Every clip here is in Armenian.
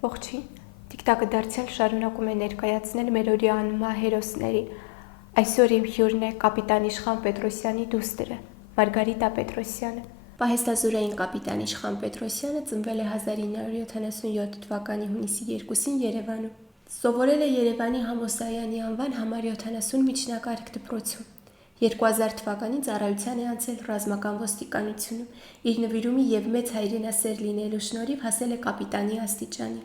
Ողջույն, TikTok-ը դարձյալ շարունակում է ներկայացնել մեր օրյա անմահ հերոսների։ Այսօր իմ հյուրն է կապիտան Իշխան Պետրոսյանի դուստրը, Մարգարիտա Պետրոսյանը։ Պահեստազորային կապիտան Իշխան Պետրոսյանը ծնվել է 1977 թվականի հունիսի 2-ին Երևանում։ Սովորել է Երևանի Համոսայանի անվան համար 70 միջնակարգ դպրոցում։ 2000 թվականին ծառայության է անցել ռազմական ոստիկանությունում, իր նվիրումի և մեծ հայրենասեր լինելու շնորհիվ հասել է կապիտանի աստիճանի։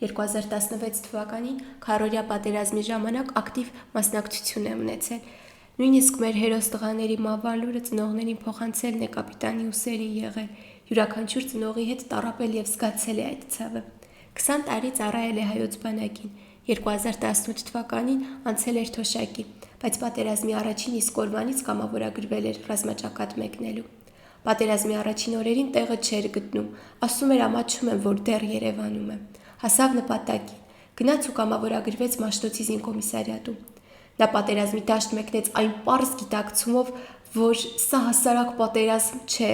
2016 թվականին քառօրյա պատերազմի ժամանակ ակտիվ մասնակցություն է ունեցել։ Նույնիսկ մեր հերոս տղաների մահվան լուրը ծնողներին փոխանցելն է կապիտանի ուսերին եղել, յուրաքանչյուր ծնողի հետ տառապել և զգացել է այդ ցավը։ 20 տարի ծառայել է հայոց բանակին, 2018 թվականին անցել էր թոշակի, բայց պատերազմի առաջին իսկ օրվանից կամավորագրվել էր ռազմաճակատ մեկնելու։ Պատերազմի առաջին օրերին տեղը չէր գտնում, ասում էր ամաչում եմ, որ դեռ Երևանում եմ։ Հասավ նպատակին, գնաց ու կամավորագրվեց Մաշտոցի զինկոմիսարիատում։ Նա պատերազմի դաշտ մեկնեց այն պարզ գիտակցումով, որ սա հասարակ պատերազմ չէ,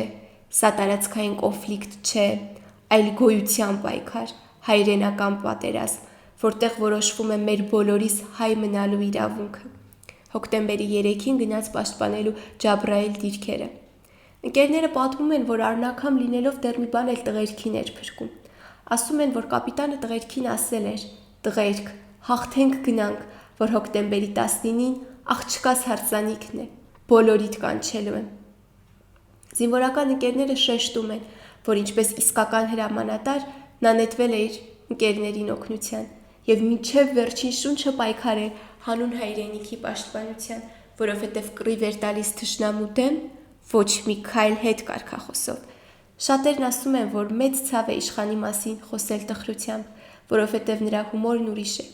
սա տարածքային կոնֆլիկտ չէ, այլ գոյության պայքար, հայրենական պատերազմ, որտեղ որոշվում է մեր բոլորիս հայ մնալու իրավունքը։ Հոկտեմբերի 3-ին գնաց պաշտպանելու Ջաբրայել դիրքերը։ Ընկերները պատմում են, որ առնաքամ լինելով դեռ մի բան էլ տղերքին էր փրկում։ Ասում են, որ կապիտանը տղերքին ասել էր. «Տղերք, հաղթենք գնանք, որ հոկտեմբերի 19-ին աղջկաս հարսանիքն է, բոլորիդ կանչելու եմ»։ Զինվորական ընկերները շեշտում են, որ ինչպես իսկական հրամանատար նա նետվել է իր ընկերներին օգնության և մինչև վերջին շունչը պայքարել հանուն հայրենիքի պաշտպանության, որովհետև կռիվ էր տալիս թշնամու դեմ, ոչ մի քայլ հետ կարգախոսով։ Շատերն ասում են, որ մեծ ցավ է Իշխանի մասին խոսել տխրությամբ, որովհետև նրա հումորն ուրիշ է։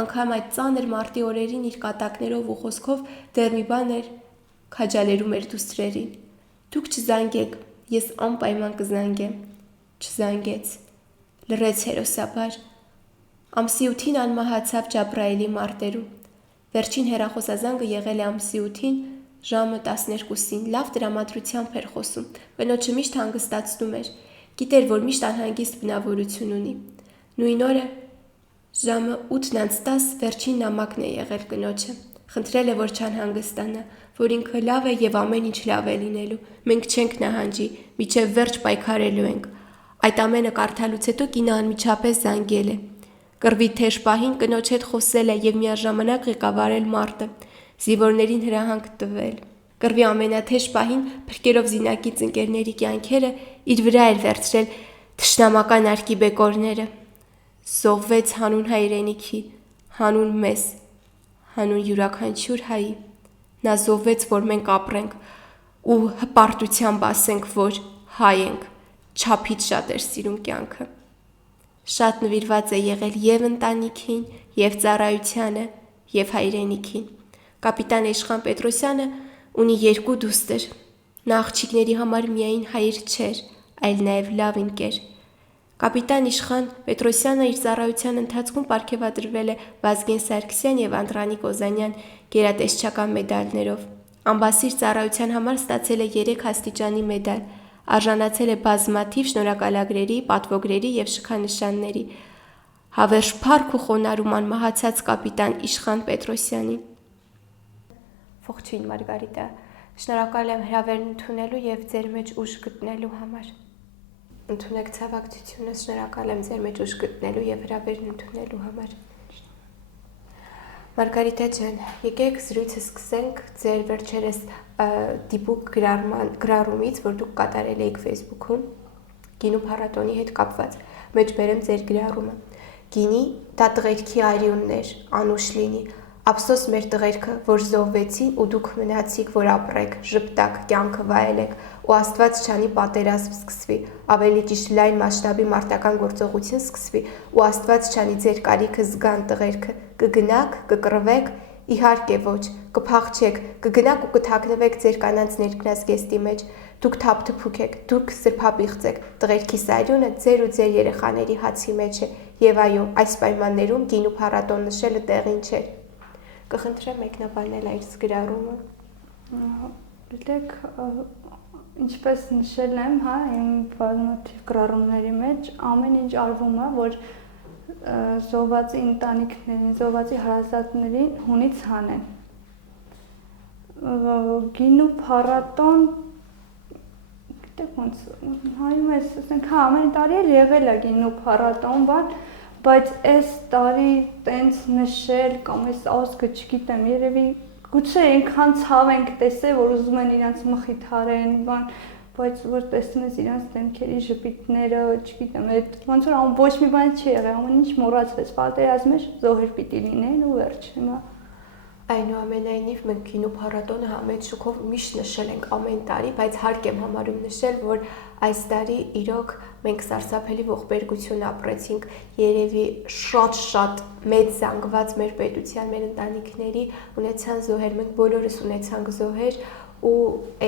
Անգամ այդ ծանր մարտի օրերին իր կատակներով ու խոսքով դեռ մի բան էր քաջալերում էր դուստրերին։ Դուք չզանգեք, ես անպայման կզանգեմ։ Չզանգեց։ Լռեց հերոսաբար։ Ամսի 8-ին անմահացավ Ջաբրայելի մարտերում։ Վերջին հեռախոսազանգը եղել է ամսի 8-ին ժամը 12-ին, լավ տրամադրությամբ էր խոսում, կնոջը միշտ հանգստացնում էր, գիտեր, որ միշտ անհանգիստ բնավորություն ունի։ Նույն օրը ժամը 8:10 վերջին նամակն է եղել կնոջը, խնդրել է, որ չանհանգստանա, որ ինքը լավ է և ամեն ինչ լավ է լինելու, մենք չենք նահանջի, մինչև վերջ պայքարելու ենք։ Այդ ամենը կարդալուց հետո կինը անմիջապես զանգել է։ Կռվի թեժ պահին կնոջ հետ խոսել է և միաժամանակ ղեկավարել մարտը, զինվորներին հրահանգ տվել։ Կռվի ամենաթեժ պահին փրկելով զինակից ընկերների կյանքերը իր վրա էր վերցրել թշնամական արկի բեկորները։ Զոհվեց հանուն հայրենիքի, հանուն մեզ, հանուն յուրաքանչյուր հայի։ Նա զոհվեց, որ մենք ապրենք ու հպարտությամբ ասենք, որ հայ ենք, չափից շատ էր սիրում կյանքը։ Շատ նվիրված է եղել և ընտանիքին, և ծառայությանը, և հայրենիքին։ Կապիտան Իշխան Պետրոսյանը ունի 2 դուստր։ Նա աղջիկների համար միայն հայր չէր, այլ նաև լավ ընկեր։ Կապիտան Իշխան Պետրոսյանը իր ծառայության ընթացքում պարգևատրվել է Վազգեն Սարգսյան և Անդրանիկ Օզանյան գերատեսչական մեդալներով։ Անբասիր ծառայության համար ստացել է 3 աստիճանի մեդալ, արժանացել է բազմաթիվ շնորհակալագրերի, պատվոգրերի և շքանշանների։ Հավերժ փառք ու խոնարհում անմահացած կապիտան Իշխան Պետրոսյանին։ Ողջույն Մարգարիտա, շնորհակալ եմ հրավերն ընդունելու և ձեր մեջ ուժ գտնելու համար։ Ընդունեք ցավակցությունս, շնորհակալ եմ ձեր մեջ ուժ գտնելու և հրավերն ընդունելու համար։ Մարգարիտա ջան, եկեք զրույցը սկսենք ձեր վերջերս դիպուկ գրառումից, որ դուք կատարել էիք Facebook-ում, գինու փառատոնի հետ կապված։ Մեջ բերեմ ձեր գրառումը։ Գինի դա տղերքի արյունն էր, անուշ լինի։ Ափսոս մեր տղերքը, որ զոհվեցին ու դուք մնացիք, որ ապրեք, ժպտաք, կյանքը վայելեք ու Աստված չանի պատերազմ սկսվի, ավելի ճիշտ լայն մասշտաբի մարտական գործողություն սկսվի ու Աստված չանի ձեր կարիքը զգան տղերքը, կգնաք, կկռվեք, իհարկե ոչ, կփախչեք, կգնաք ու կթաքնվեք ձեր կանանց ներքնազգեստի մեջ, դուք թափթփուկ եք, դուք սրբապիղծ եք, տղերքի սարյունը ձեր ու ձեր երեխաների հացի մեջ է, և այո, այս պայմաններում գինու փառատոն նշելը տեղին չէր։ Կխնդրեմ մեկնաբանել այս գրառումը։ Գիտեք, ինչպես նշել եմ, իմ բազմաթիվ գրառումների մեջ ամեն ինչ արվում է, որ զոհվածի ընտանիքներին, զոհվածի հարազատներին հունից հանեն։ Գինու փառատոն գիտեք ոնց հայում ես, ասենք հա ամեն տարի էլ եղել է գինու փառատոն, բայց այս տարի տենց նշել կամ այս ազգը չգիտեմ, երևի գուցե այնքան ցավ ենք տեսել, որ ուզում են իրանց մխիթարեն, բայց որ տեսնում ես իրանց դեմքերի ժպիտները, չգիտեմ, այդ ոնց որ ոչ մի բան չի եղել, ամեն ինչ մոռացվեց, պատերազմի զոհեր պիտի լինեն ու վերջ, հիմա Այնուամենայնիվ մենք գինու փառատոնը համեծ շուկով միշտ նշել ենք ամեն տարի, բայց հարկ եմ համարում նշել, որ այս տարի իրոք մենք սարսափելի ողբերգություն ապրեցինք, երևի շատ մեծ զանգված մեր պետության, մեր ընտանիքների ունեցան զոհեր, մենք բոլորս ունեցանք զոհեր ու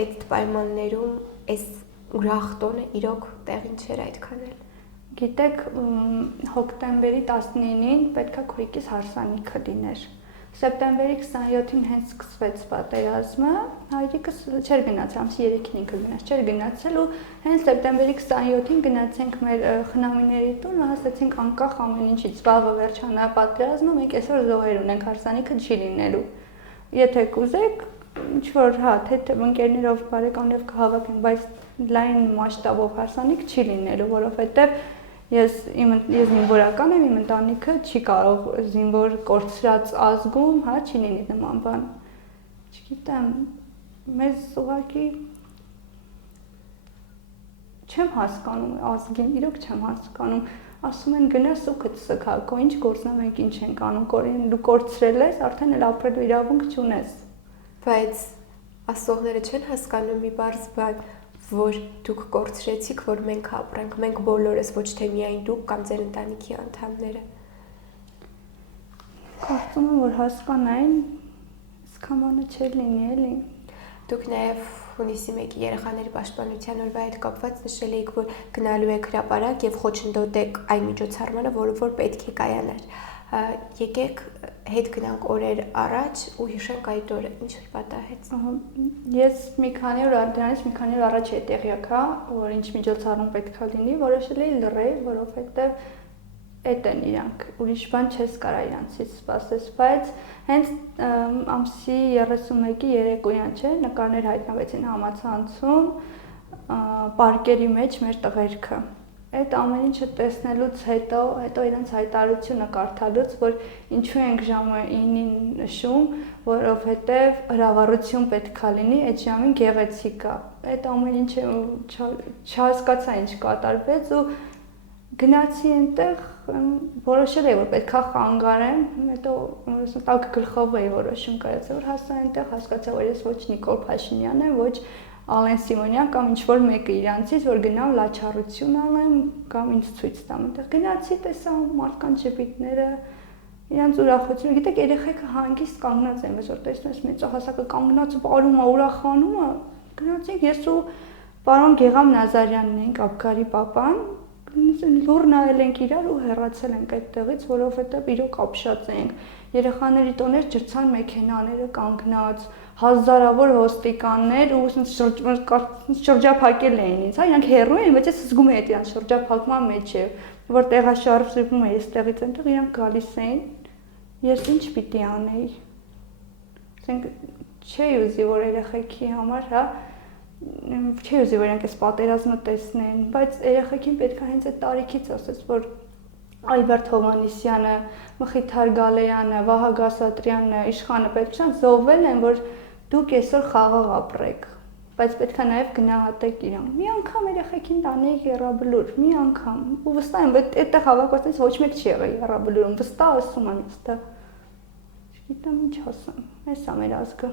այդ պայմաններում այս ուրախ տոնը իրոք տեղին չէր այդքան էլ։ Գիտեք, հոկտեմբերի 19-ին պետքա քույրիկիս հարսանիքը լիներ։ Սեպտեմբերի 27-ին հենց սկսվեց պատերազմը, հայրիկս չէր գնացել, ամսի 3-ին ինքը գնաց, չէր գնացել ու հենց սեպտեմբերի 27-ին գնացինք մեր խնամիների տուն ու հասեցինք անկախ ամեն ինչից, վաղը վերջանա պատերազմը, մենք այսօր զոհեր ունենք, հարսանիքը չի լինելու։ Եթե կուզեք, ինչ-որ հա, թե ընկերներով, բարեկամներով կհավաքենք, բայց լայն մասշտաբով հարսանիք չի լինելու, որովհետև Ես զինվորական եմ, իմ ընտանիքը չի կարող զինվոր կորցրած ազգում, հա, չի լինի նման բան։ Չգիտեմ, մեզ ուղղակի չեմ հասկանում ազգին, իրոք չեմ հասկանում։ Ասում են գնաս ու քցս քակո, ինչ գործնա մենք ինչ ենք անում, դու կորցրել ես, արդեն էլ ապրելու իրավունք չունես։ Բայց ասողները չեն հասկանում մի բարձ բան, որ դուք կորցրեցիք, որ մենք ապրենք, մենք բոլորս, ոչ թե միայն դուք կամ ձեր ընտանիքի անդամները։ Կարծում եմ, որ հասկանային, այսքան բանը չէր լինի, էլի։ Դուք նաև հունիսի 1-ի երեխաների պաշտպանության օրվա հետ կապված նշել եք, որ գնալու եք հրապարակ եւ խոչընդոտեք այն միջոցառմանը, որը պետք է կայանար։ Եկեք հետ գնանք օրեր առաջ ու հիշենք այդ օրը, ինչ պատահեց։ Ես մի քանի օր դրանից մի քանի օր առաջ հետեղյակ, հա, որ ինչ միջոցառում պետքա լինի, որոշել էի լռել, որովհետև էդ են իրանք, ուրիշ բան չես կարա իրանցից սպասես, բայց հենց ամսի 31-ի երեկոյան չէ, նկարներ հայտնվեցին համացանցում, պարկերի մեջ մեր տղերքը։ Այդ ամեն ինչը տեսնելուց հետո իրանց հայտարարությունը կարդալուց, որ ինչու ենք ժամը 9-ին նշում, որովհետև հրավառություն պետքա լինի, այդ ժամին գեղեցիկ է։ Այդ ամեն ինչը չհասկացա ինչ կատարվեց ու գնացի այնտեղ, որոշել էի, որ պետքա խանգարեմ, հետո տակ գլխով էի որոշում կայացել, որ հասա այնտեղ հասկացա, որ ես ոչ Նիկոլ Փաշինյանն եմ, ոչ Ալեն Սիմոնյան կամ ինչ-որ մեկը իրանցից, որ գնամ լաչառություն անեմ կամ ինձ ցույց տամ։ Այնտեղ գնացի, տեսա մարդկանց ժպիտները, իրանց ուրախությունը։ Գիտեք, երեխեքը հանգիստ կանգնած են, որ տեսնում ես մեծահասակը կանգնած ու ապարում է, ուրախանում է։ Գնացինք ես ու պարոն Գեգամ Նազարյանն ենք, Աբգարի պապան, լուր նայել ենք իրար ու հեռացել ենք այդտեղից, որովհետև իրոք ապշած ենք։ Երեխաների տոներ ջրցան մեքենաները կանգնած, հազարավոր ոստիկաններ ու շրջափակել էին ինձ, հա, իրանք հեռու են, բայց ես զգում էի իրանք շրջափակման մեջ է, որ տեղաշարժ զրվում է, ես տեղից այնտեղ իրանք գալիս էին, ես ինչ պիտի անեի։ Ասենք չէի ուզի, որ երեխեքի համար, հա, չէի ուզի, որ իրանք այս պատերազմը տեսնեն, բայց երեխեքին պետք է հենց այդ տարիքից ասես, որ Ալբերտ Հովհաննիսյանը, Մխիթար Գալեյանը, Վահագ Ասատրյանը, Իշխանը Պետրոսյանը զոհվել են, որ դուք այսօր խաղաղ ապրեք, բայց պետք է նաև գնահատեք իրանք։ Մի անգամ երեխեքին տանեիք եռաբլուր, մի անգամ։ Ու վստահ եմ, որ այդտեղ հավաքվածից ոչ մեկ չի եղել եռաբլուրում, վստահ ասում եմ ես դա։ Չգիտեմ ինչ ասեմ, այս է մեր ազգը։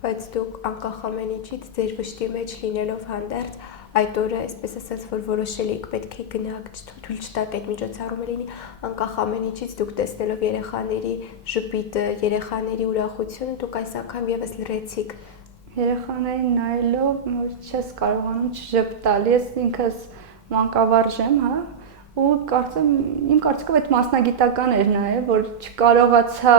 Բայց դուք անկախ ամեն ինչից ձեր վշտի մեջ լինելով հանդերձ այդ օրը, այսպես ասած, որ որոշել եք պետք է գնաք, թույլ չտաք այդ միջոցառումը լինի, անկախ ամեն ինչից դուք տեսնելով երեխաների ժպիտը, երեխաների ուրախությունը, դուք այս անգամ եւս լրացիք։ Երեխաներին նայելով չես կարողանում չժպտալ, ես ինքս մանկավարժ եմ, հա, ու իմ կարծիքով այդ մասնագիտական էր նաեւ, որ չկարողացա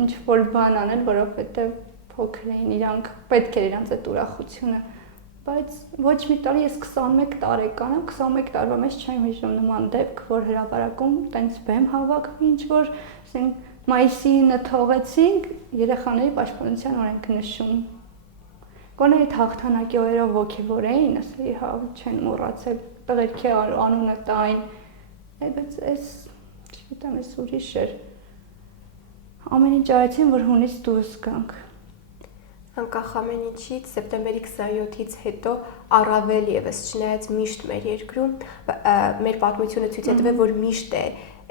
ինչ որ բան անել, որովհետեւ փոքր էին իրանք, պետք էր իրանց այդ ուրախությունը Բայց ոչ մի տարի ես 21 տարեկան եմ, 21 տարվա մեջ չեմ հիշում նման դեպք, որ հրապարակում տենց բեմ հավաքվի, ինչ որ ասենք մայիսի 9 թողեցինք երեխաների պաշտպանության օրենքը նշում։ Գոնե այդ հաղթանակի օրերով ոգևոր էին, ասեի, հա, չեն մոռացել, տղերքի անունը տային։ Բայց այս, չգիտեմ, այս ուրիշ էր։ Ամեն ինչ արեցին, որ հունից դուրս գանք։ Անկախ ամեն ինչից սեպտեմբերի 27-ից հետո առավել եւս չնայած միշտ մեր երկրում մեր պատմությունը ցույց է տվել, որ միշտ է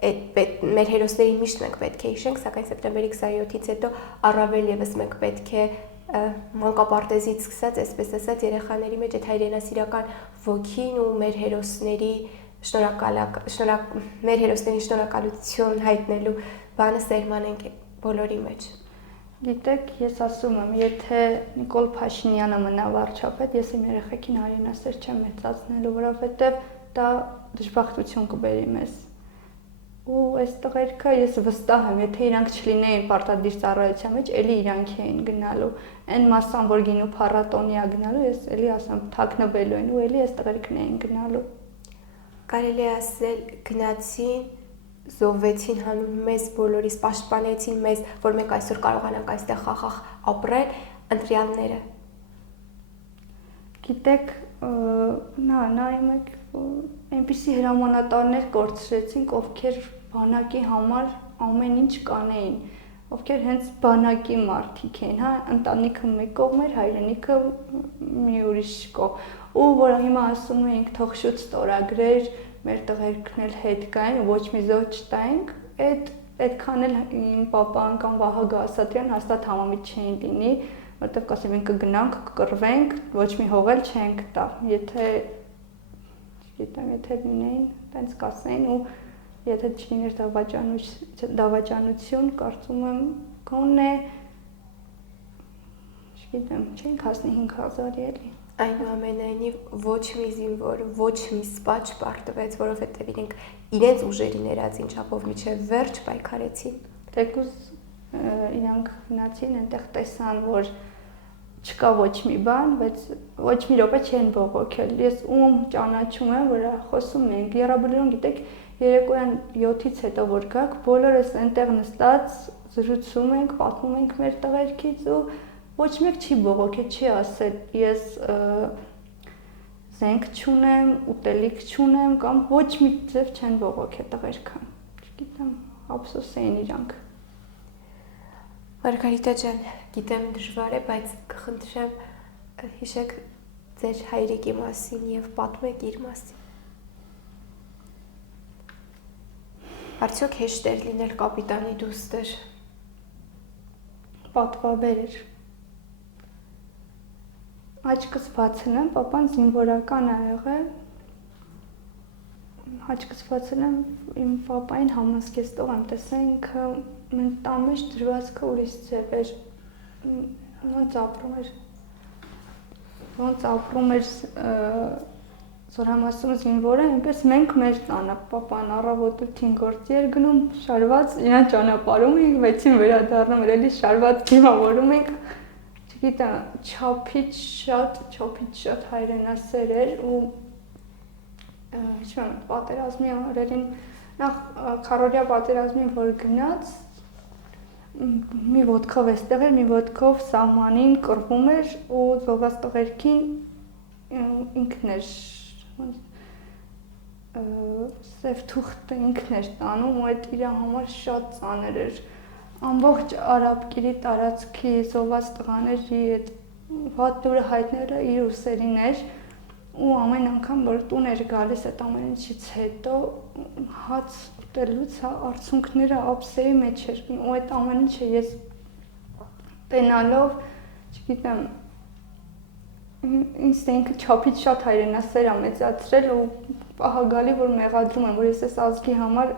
այդ մեր հերոսներին միշտ մենք պետք է հիշենք, սակայն սեպտեմբերի 27-ից հետո առավել եւս մենք պետք է մանկապարտեզից սկսած, այսպես ասած, երեխաների մեջ այդ հայրենասիրական ոգին ու մեր հերոսների շնորհակալություն հայտնելու բանը սերմանենք բոլորի մեջ։ Գիտեք, ես ասում եմ, եթե Նիկոլ Փաշինյանը մնա վարչապետ, ես իմ երեխեքին հայրենասեր չեմ մեծացնելու, որովհետև դա դժբախտություն կբերի մեզ։ Ու այս տղերքը ես վստահ եմ, եթե իրանք չլինեին պարտադիր ծառայության մեջ, էլի իրանք էին գնալու։ Այն մասան, որ գինու փառատոնի ա գնալու, ես էլի ասեմ, թաքնվելու են ու էլի այս տղերքն էին գնալու։ Կարելի է ասել, գնացին զոհվեցին հանուն մեզ բոլորիս, պաշտպանեցին մեզ, որ մենք այսօր կարողանանք այստեղ խաղաղ ապրել, ընտրյալները։ Գիտեք, նայում եք, այնպիսի հրամանատարներ կորցրեցինք, ովքեր բանակի համար ամեն ինչ կանեին, ովքեր հենց բանակի մարդիկ են, հա, ընտանիքը մեկ կողմ էր, հայրենիքը մի ուրիշ կողմ, ու որ հիմա ասում էինք թող շուտ ստորագրեր, մեր տղերքն էլ հետ գային, ոչ մի զոհ չտայինք, այդքան էլ իմ պապան կամ Վահագն Ասատրյան հաստատ համամիտ չէին լինի, որտեղ կասեմ մենք կգնանք, կկռվենք, ոչ մի հող էլ չենք տա, եթե չգիտեմ, եթե լինեին, տենց կասեին ու եթե չլիներ դավաճանություն, կարծում եմ գոնե չգիտեմ, չենք հասնի 5000-ի էլի։ Այնուամենայնիվ ոչ մի զինվոր, ոչ մի սպա չպարտվեց, որովհետև իրենց ուժերի ներածին չափով միջև վերջ պայքարեցին։ Թեկուզ իրանք գնացին, այնտեղ տեսան, որ չկա ոչ մի բան, բայց ոչ մի րոպե չեն բողոքել։ Ես ում ճանաչում եմ, որ խոսում ենք, Եռաբլուրում գիտեք, երեկոյան 7-ից հետո որ գաք, բոլորս այնտեղ նստած զրուցում ենք, պատմում ենք մեր տղերքից ու ոչ մեկ չի բողոքել, չի ասել ես զենք չունեմ, ուտելիք չունեմ կամ ոչ մի ձև չեն բողոքել տղերքը։ Չգիտեմ, ափսոս էին իրանք։ Մարգարիտա ջան, գիտեմ դժվար է, բայց կխնդրեմ հիշեք ձեր հայրիկի մասին եւ պատմեք իր մասին։ Արդյոք հեշտ էր լինել կապիտանի դուստր։ Պատվաբեր էր։ Աչքս բացել եմ, պապան զինվորական ա եղել։ Աչքս բացել եմ, իմ պապային համազգեստով եմ տեսել, ինքը մենք տան մեջ դրվածքը ուրիշ ձև էր, ոնց ապրում էր Զորամասում զինվորը, այնպես մենք մեր տանը, պապան առավոտ 8-ին գործի էր գնում, շարված իրան ճանապարհում ենք, 6-ին վերադառնում էր, էլի շարված դիմավորում ենք, չգիտեմ, չափից շատ հայրենասեր էր ու հիշում եմ պատերազմի օրերին նախ քարորիա պատերազմին որ գնաց մի ոտքով էստեղ էր, մի ոտքով սահմանին կռվում էր ու զոհված տղերքին ինքն էր սև թուղթը ինքն էր տանում ու այդ իր համար շատ ծանր էր ամբողջ արաբկիրի տարածքի զոհված տղաների այդ վատ լուրը հայտնելը իր ուսերին էր ու ամեն անգամ որ տուն էր գալիս այդ ամեն ինչից հետո հաց ուտելուց արցունքները ափսեի մեջ էր ու այդ ամեն ինչը ես տենալով չգիտեմ ինձ ինքը չափից շատ հայրենասեր ա մեծացրել ու ահագալի որ մեղադրում եմ որ ես այս ազգի համար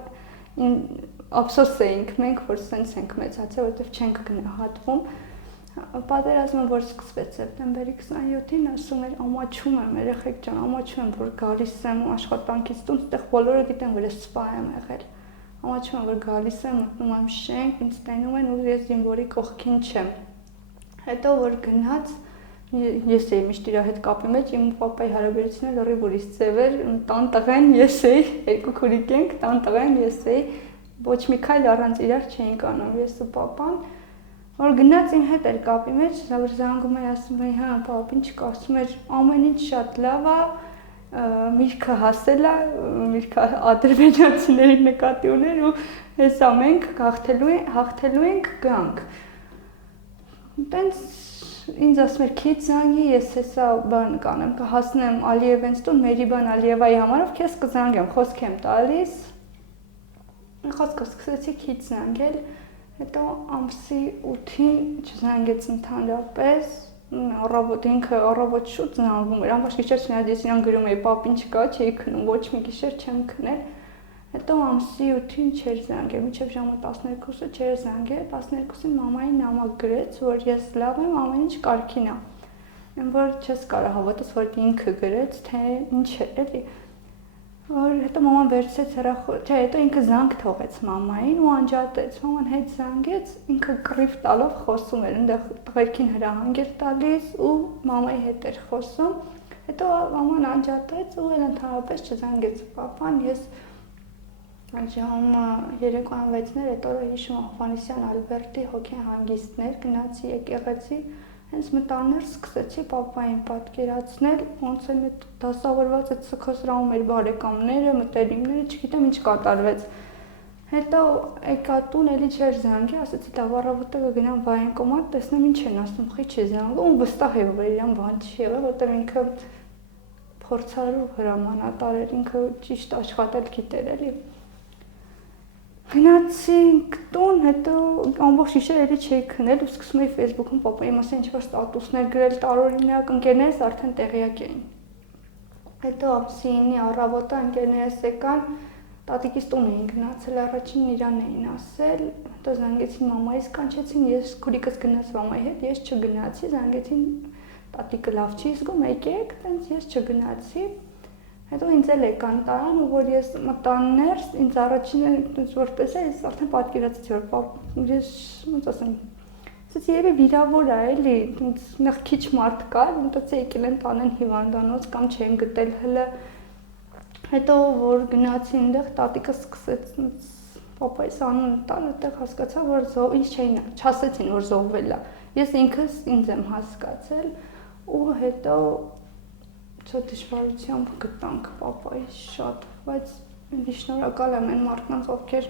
ափսոս էինք մենք որ սենց ենք մեծացել որովհետև չենք գնահատվում պատերազմը որ սկսվեց սեպտեմբերի 27-ին ասում էր ամաչում եմ երեխեք ջան ամաչում եմ որ գալիս եմ աշխատանքից տուն այդտեղ բոլորը գիտեն որ ես սպա եմ եղել ամաչում եմ որ գալիս եմ մտնում եմ շենք ինձ տենում են ու ես զինվորի կողքին չեմ հետո որ գնաց ես էի միշտ իր հետ կապի մեջ, իմ պապայի հարաբերությունները լրիվ ուրիշ ձև էր, տան տղեն ես էի, երկու քուրիկ ենք, տան տղեն ես էի, ոչ մի քայլ առանց իրար չէինք անում, ես ու պապան, որ գնաց իմ հետ էր կապի մեջ, որ զանգում էի, ասում էի, հա, պապ, ինչ կա, ասում էր, ամեն ինչ շատ լավ է, միրգը հասել է, միրգը ադրբեջանցիների նկատի ուներ ու հեսա մենք հաղթելու ենք գանք։ Տենց ինձ ասում էր քիչ զանգի, ես հեսա բան կանեմ, կհասնեմ Ալիևենց տուն, Մերիբան Ալիևայի համարով քեզ կզանգեմ, խոսք եմ տալիս։ Խոսքը սկսեցի քիչ զանգել, հետո ամսի 8-ին չզանգեց ընդհանրապես, առավոտ շուտ զանգում էր, ամբողջ գիշեր չնայած իրան գրում էի, պապ ինչ կա, չէի քնում, ոչ մի գիշեր չեմ քնել։ Հետո ամսի 8-ին չէր զանգել, մինչև ժամը 12-ը չէր զանգել, 12-ին մամային նամակ գրեց, որ ես լավ եմ, ամեն ինչ կարգին է։ Որ չես կարող հավատաս, որ ինքը գրեց, թե ինչ է, էլի։ Որ հետո մաման վերցրեց չէ, հետո ինքը զանգ թողեց մամային ու անջատեց։ Մաման հետ զանգեց, ինքը կռիվ տալով խոսում էր, այնտեղ տղերքին հրահանգ էր տալիս ու մամայի հետ էր խոսում։ Հետո մաման անջատեց ու էլ ընդհանրապես չզանգեց պապան, ես ժամը 3:06-ներ այդ օրը հիշում եմ Հովհաննիսյան Ալբերտի հոգին հանգիստներ, գնացի եկեղեցի, հենց մտաններ սկսեցի պապային պատկերացնել, ոնց է մեծ դասավորված այդ սքոսրաում էր բարեկամները, մտերիմները, չգիտեմ ինչ կատարվեց։ Հետո եկա տուն, էլի չէր զանգի, ասեցի լավ առավոտը կգնամ վայենկոմատ, տեսնեմ ինչ են ասում, խի չի զանգում, ու վստահ եմ, որ իրան բան չի եղել, որտեղ ինքը փորձարու հրամանատար էր, ինքը ճիշտ աշխատել գիտեր էլի։ Գնացինք տուն, հետո ամբողջ գիշեր էլի չէի քնել ու սկսում էի Facebook-ում պապայի մասին ինչ-որ ստատուսներ գրել, տարօրինակ, ընկերներս արդեն տեղյակ էին։ Հետո ամսի 9-ի առավոտը ընկերներս եկան, տատիկիս տուն էին գնացել, առաջին իրան էին ասել, հետո զանգեցին մամայիս, կանչեցին, ես քուրիկս գնաց մամայի հետ, ես չգնացի, զանգեցին տատիկը լավ չի զգում, եկեք, տենց ես չգնացի։ Հետո ինձ էլ եկան տարան ու որ ես մտան ներս, ինձ առաջինը որպես է, ես արդեն պատկերացեցի, որ պապ, ես ոնց ասեմ, ասեցի երևի վիրավոր է, էլի, ինձ քիչ մարդ կար, մտածեցի եկել են տանեն հիվանդանոց կամ չեն գտել հələ։ Հետո որ գնացի այնտեղ, տատիկը սկսեց պապայիս անունը տալ, այդտեղ հասկացա, որ ինձ չէին, չասեցին, որ զոհվել է։ Ես ինքս ինձ եմ հասկացել ու հետո Շատ դժվարությամբ գտանք պապայից շատ, բայց ինձ շնորհակալ եմ այն մարդկանց, ովքեր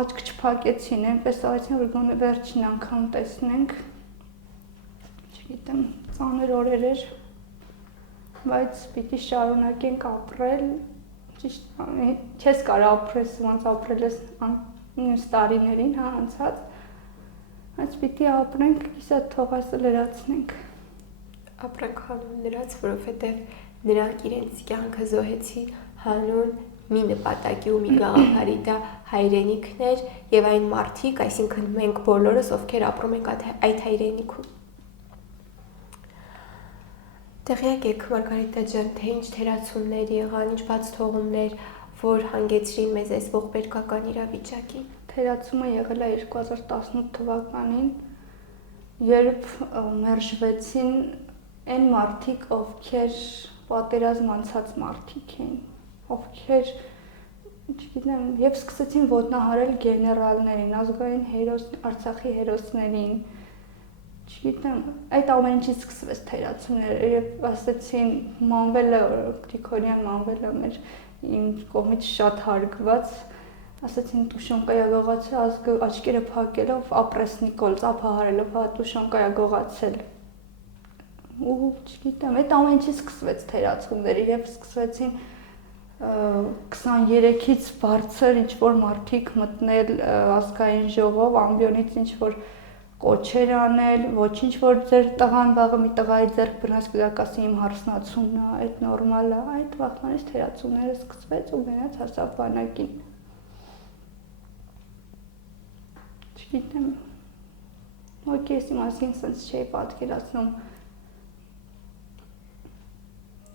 աչք չփակեցին, այնպես արեցին, որ գոնե վերջին անգամ տեսնենք։ Չգիտեմ, ծանր օրեր էր, բայց պիտի շարունակենք ապրել, ճիշտ չես կարող ապրես, ոնց ապրել ես մյուս տարիներին, հա, անցած, բայց պիտի ապրենք, կիսա թող ասը լրացնենք։ Ապրանք հանուն նրանց, որովհետև նրանք իրենց կյանքը զոհեցին հանուն մի նպատակի ու մի գաղափարի, դա հայրենիքն էր եւ այն մարդիկ, այսինքն մենք բոլորս, ովքեր ապրում ենք այդ հայրենիքում։ Տեղյակ եք, Մարգարիտա ջան, թե ինչ թերացումներ եղան, ինչ բացթողումներ, որ հանգեցրին մեզ այս ողբերգական իրավիճակին։ Թերացումը եղել է 2018 թվականին, երբ մերժվեցին այն մարդիկ, ովքեր պատերազմ անցած մարդիկ էին, ովքեր, չգիտեմ, եւ սկսեցին ոտնահարել գեներալներին, ազգային Արցախի հերոսներին, չգիտեմ, այդ ամեն ինչից սկսվեց թերացումները, եւ ասեցին Մանվելը, Գրիգորյան Մանվելը մեր իմ կողմից շատ հարգված, ասեցին Տուշոնկայա գողացել, ազգը աչքերը փակելով, ապրեսնիկոլ ծափահարելով, հա Տուշոնկայա գողացել։ Ու չգիտեմ, այդ ամեն ինչից սկսվեց թերացումները եւ սկսվեցին 23-ից բարձր ինչ-որ մարդիկ մտնել ազգային ժողով, ամբիոնից ինչ-որ կոչեր անել, ոչինչ որ ձեր տղան վաղը մի տղայի ձեռք բռնած կասի իմ հարսնացումն է, այդ նորմալ է, այդ վաղտանից թերացումները սկսվեց ու գնաց հասավ բանակին։ Չգիտեմ, ոքի ես իմ ազգին սենց չէի պատկերացնում։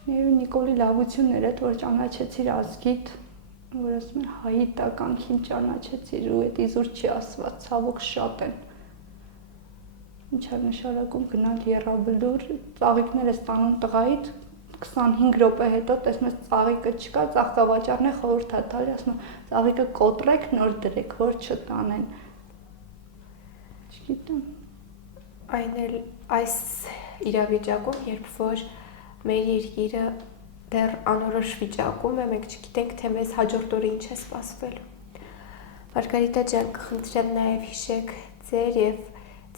Եվ Նիկոլի լավություններ էդ, որ ճանաչեցիր ազգիդ, որ ասում են հայի տականքին ճանաչեցիր ու էդ իզուր չի ասված, ցավոք շատ են։ Ինչ է նշանակում գնալ եռաբլուր, ծաղիկները ստանում տղայից 25 րոպե հետո տեսնում ես ծաղիկը չկա, ծաղկավաճառն է խորհուրդ է տալի, ասում է ծաղիկը կոտրեք, նոր դրեք, որ չտանեն։ Չգիտեմ։ Այն էլ այս իրավիճակում, երբ որ մեր երկիրը դեռ անորոշ վիճակում է, մենք չգիտենք, թե մեզ հաջորդ օրը ինչ է սպասվելու։ Մարգարիտա ջան, կխնդրեմ նաև հիշեք ձեր եւ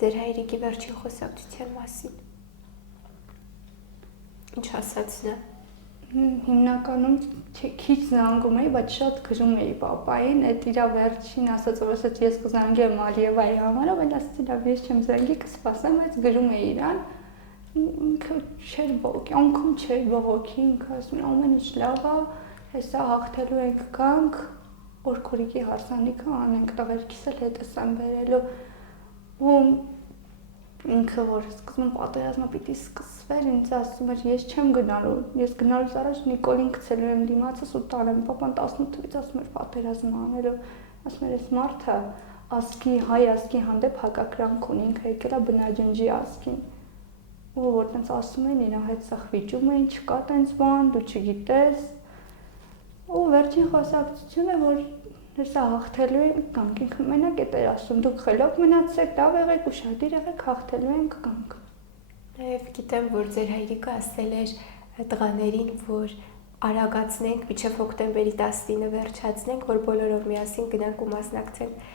ձեր հայրիկի վերջին խոսակցության մասին։ Ինչ ասաց նա։ Հիմնականում քիչ զանգում էի, բայց շատ գրում էի պապային, այդ իր վերջին ասած, որ ասաց ես կզանգեմ Ալիևայի համար, բայց ասացի լավ, ես չեմ զանգի, կսպասեմ, բայց գրում էի իրան։ Ինքը չէր կյանքում չէր բողոքի, ինքը ասում է ամեն ինչ լավ է, հեսա հաղթելու ենք գանք, օրքորիկի հարսանիքը անենք, տղերքիս էլ հետս եմ բերելու ու ինքը որ սկզբում պատերազմը պիտի սկսվեր, ինձ ասում էր ես չեմ գնալու, ես գնալուց առաջ Նիկոլին գցելու եմ դիմացս ու տանեմ, պապան 18-ից ասում էր պատերազմ անելու, ասում էր այս մարդը ազգի, հայ ազգի հանդեպ հակակրանք ունի, ինքը եկել է բնաջնջի ազգին, ու որ տենց ասում են իրա հետ սա խվիճում էին, չկա տենց բան, դու չգիտես, ու վերջին խոսակցությունը, որ հեսա հաղթելու ենք գանք, ինքը մենակ է տեր ասում, դուք խելոք մնացեք, լավ եղեք, ուշադիր եղեք, հաղթելու ենք գանք։ Նաև գիտեմ, որ ձեր հայրիկը ասել էր տղաներին, որ արագացնենք, մինչև հոկտեմբերի 19-ը վերջացնենք, որ բոլորով միասին գնանք ու մասնակցենք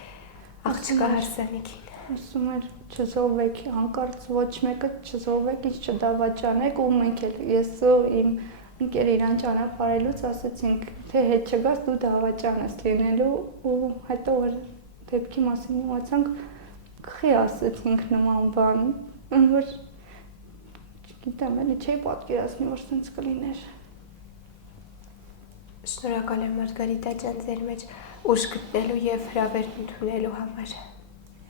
աղջկա հարսանիքին։ Ասում էր չզովեք, հանկարծ ոչ մեկը չզովեք, ինչ չդավաճանեք ու մենք էլ ես ու իմ ընկերը իրան ճանապարհելուց ասացինք, թե հետ չգաս դու դավաճան ես լինելու ու հետո որ դեպքի մասին իմացանք, խի ասացինք նման բան, որ չգիտեմ, էլի չէի պատկերացնի, որ սենց կլիներ։ Շնորհակալ եմ Մարգարիտա ջան ձեր մեջ ուժ գտնելու եւ հրավեր ընդունելու համար։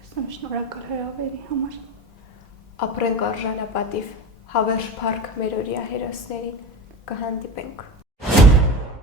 Ես եմ շնորհակալ հրավերի համար։ Ապրենք արժանապատիվ, հավերժ փառք մեր օրյա հերոսներին, կհանդիպենք։